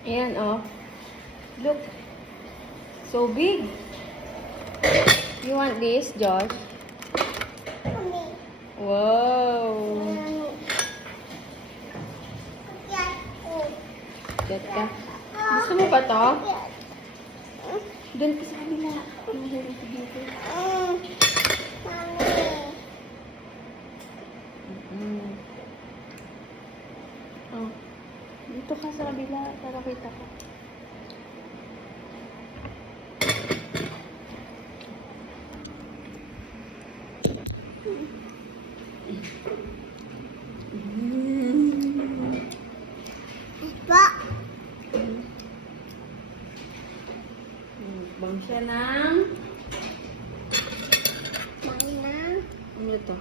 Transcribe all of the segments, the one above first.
Ayan, oh. Look. So big. You want this, Josh? Wow. Get ka. Gusto mo ba to? Doon ka sa kabila. Mahirap ka dito. Oh. Dito ka sa kabila para kita ko. Bang siya ng ano to?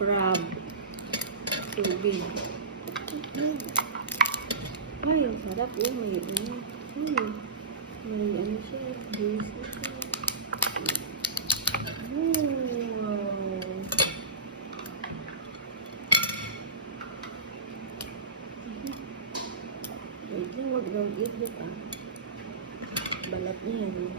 Crab. Tubig. Ay, ang sarap. Oh, may ano. May ano siya. Juicy siya. Wow. Wait lang, wag daw itlog ah. Balat niya yan.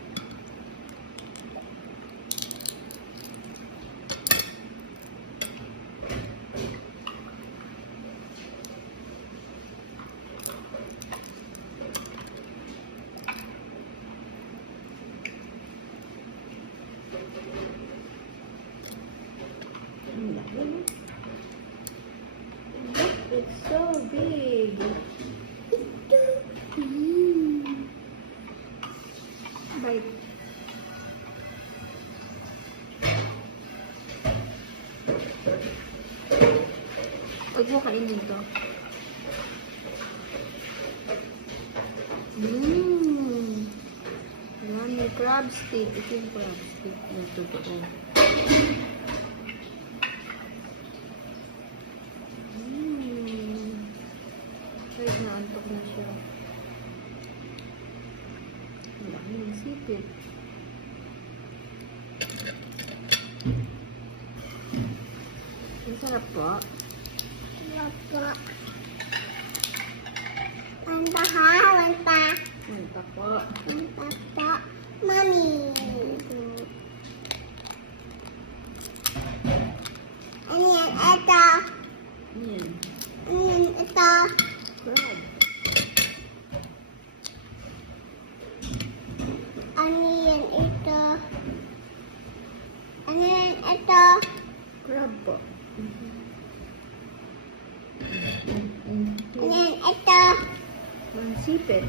It's so big. Bite. Huwag mo kainin to. Yan, may crab stick. Ito yung crab stick na totoo. Kahit naantok na siya. Ang laki ng sipit. Ang sarap po. Manta po. Mami. Ayan, ito. Yan. Ayan, ito. Crab. Ayan, ito. Ayan, ito. Crab po. Ayan, ito. Ang sipit.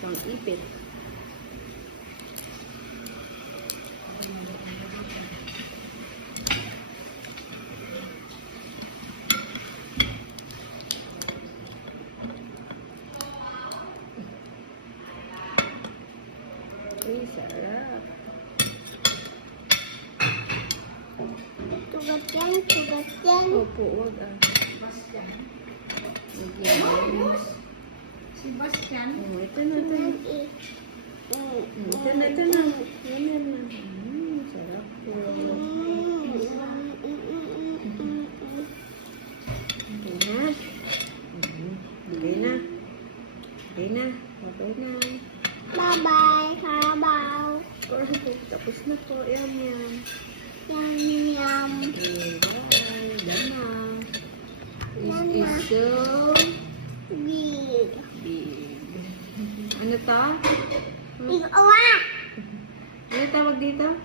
Pang ipit. Ay, sarap. Tugat yan. Opo, wag ah. Yes. Sebastian. Oh, ito na. Ito na. Yan na. Sarap po. Okay na. Okay na. Bye-bye, Carabao. Tapos na po. Yum. Yum. Okay, bye. Dama. It's so Big. big. Ano to? Big uwak. Ano tawag dito?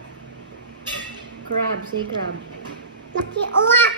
Crab. Say crab. Laki uwak.